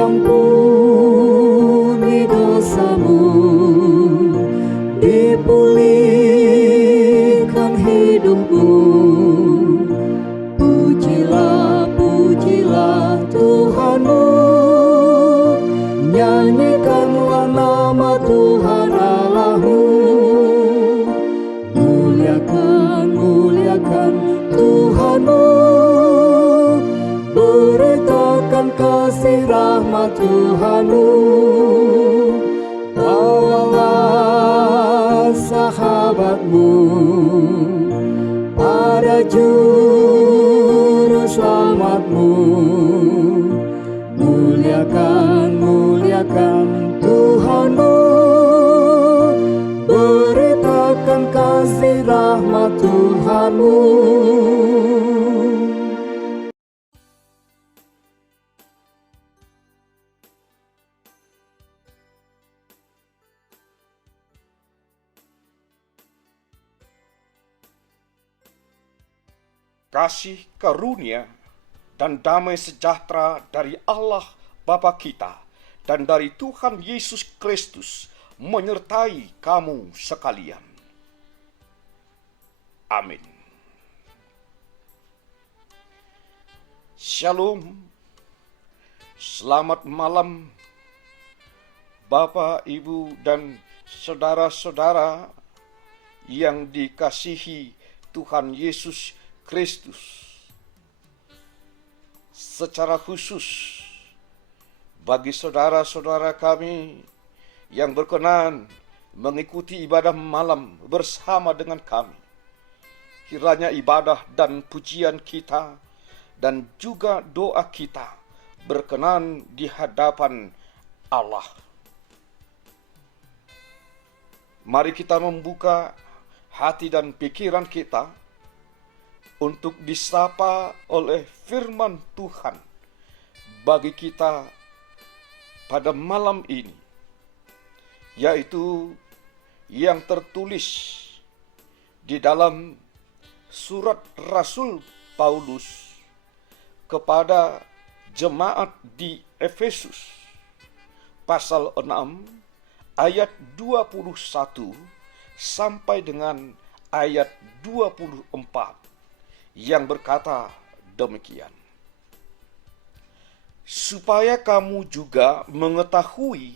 diampuni dosamu, dipulihkan hidupmu. Pujilah, pujilah Tuhanmu, nyanyikanlah nama Tuhan Allahmu. Muliakan, muliakan Tuhanmu, beritakan kasih rahmat Tuhanmu. Bawalah sahabatmu pada juru selamatmu. Muliakan, muliakan Tuhanmu, beritakan kasih rahmat Tuhanmu. Kasih karunia dan damai sejahtera dari Allah Bapa kita dan dari Tuhan Yesus Kristus menyertai kamu sekalian. Amin. Shalom. Selamat malam Bapak, Ibu, dan saudara-saudara yang dikasihi Tuhan Yesus Kristus. Secara khusus bagi saudara-saudara kami yang berkenan mengikuti ibadah malam bersama dengan kami, kiranya ibadah dan pujian kita dan juga doa kita berkenan di hadapan Allah. Mari kita membuka hati dan pikiran kita untuk disapa oleh firman Tuhan bagi kita pada malam ini, yaitu yang tertulis di dalam surat Rasul Paulus kepada jemaat di Efesus, pasal 6 ayat 21 sampai dengan ayat 24, yang berkata demikian. Supaya kamu juga mengetahui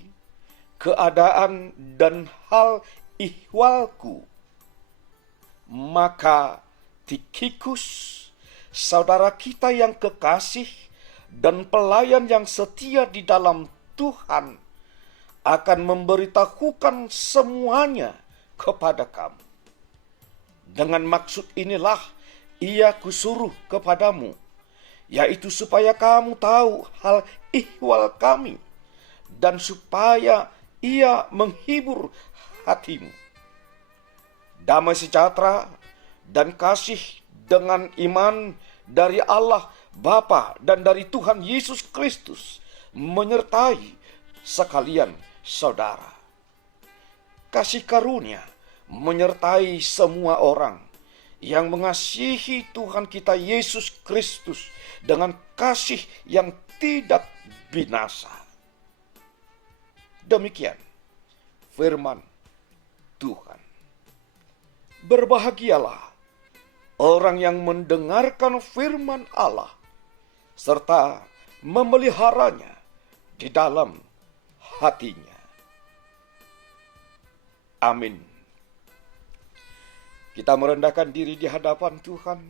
keadaan dan hal ihwalku, maka Tikhikus, saudara kita yang kekasih dan pelayan yang setia di dalam Tuhan, akan memberitahukan semuanya kepada kamu. Dengan maksud inilah ia kusuruh kepadamu, yaitu supaya kamu tahu hal ihwal kami, dan supaya ia menghibur hatimu. Damai sejahtera dan kasih dengan iman dari Allah Bapa dan dari Tuhan Yesus Kristus menyertai sekalian saudara. Kasih karunia menyertai semua orang yang mengasihi Tuhan kita Yesus Kristus dengan kasih yang tidak binasa. Demikian firman Tuhan. Berbahagialah orang yang mendengarkan firman Allah serta memeliharanya di dalam hatinya. Amin. Kita merendahkan diri di hadapan Tuhan.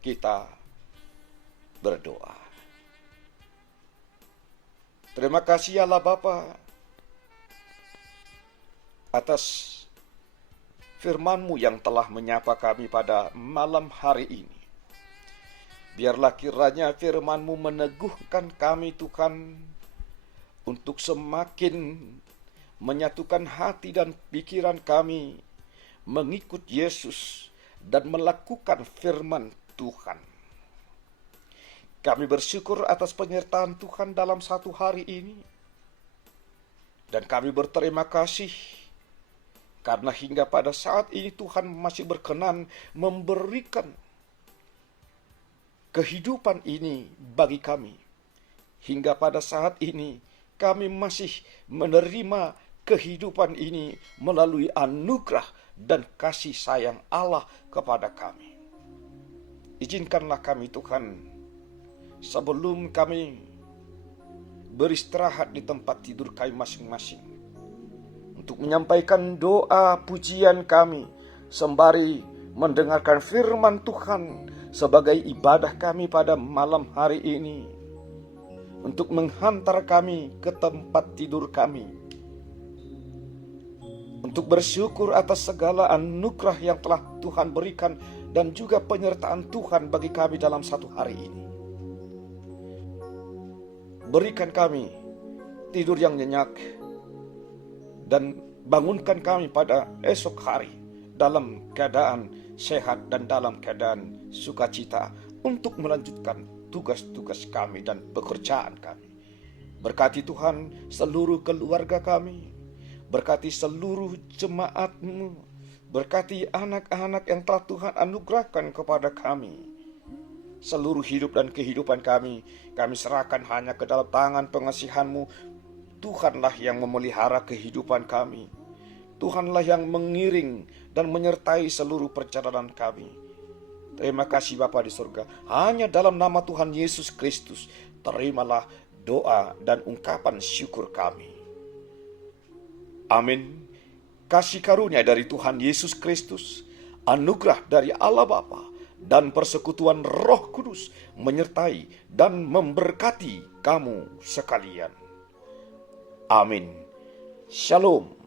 Kita berdoa. Terima kasih Allah Bapa atas firman-Mu yang telah menyapa kami pada malam hari ini. Biarlah kiranya firman-Mu meneguhkan kami Tuhan untuk semakin menyatukan hati dan pikiran kami mengikut Yesus dan melakukan firman Tuhan. Kami bersyukur atas penyertaan Tuhan dalam satu hari ini. Dan kami berterima kasih karena hingga pada saat ini Tuhan masih berkenan memberikan kehidupan ini bagi kami hingga pada saat ini kami masih menerima kehidupan ini melalui anugerah dan kasih sayang Allah kepada kami. Izinkanlah kami Tuhan, sebelum kami beristirahat di tempat tidur kami masing-masing, untuk menyampaikan doa pujian kami sembari mendengarkan firman Tuhan sebagai ibadah kami pada malam hari ini, untuk menghantar kami ke tempat tidur kami, untuk bersyukur atas segala anugerah yang telah Tuhan berikan dan juga penyertaan Tuhan bagi kami dalam satu hari ini. Berikan kami tidur yang nyenyak dan bangunkan kami pada esok hari dalam keadaan sehat dan dalam keadaan sukacita untuk melanjutkan tugas-tugas kami dan pekerjaan kami. Berkati Tuhan seluruh keluarga kami, berkati seluruh jemaat-Mu, berkati anak-anak yang telah Tuhan anugerahkan kepada kami. Seluruh hidup dan kehidupan kami serahkan hanya ke dalam tangan pengasihan-Mu. Tuhanlah yang memelihara kehidupan kami. Tuhanlah yang mengiring dan menyertai seluruh perjalanan kami. Terima kasih Bapa di surga. Hanya dalam nama Tuhan Yesus Kristus, terimalah doa dan ungkapan syukur kami. Amin. Kasih karunia dari Tuhan Yesus Kristus, anugerah dari Allah Bapa, dan persekutuan Roh Kudus menyertai dan memberkati kamu sekalian. Amin. Shalom.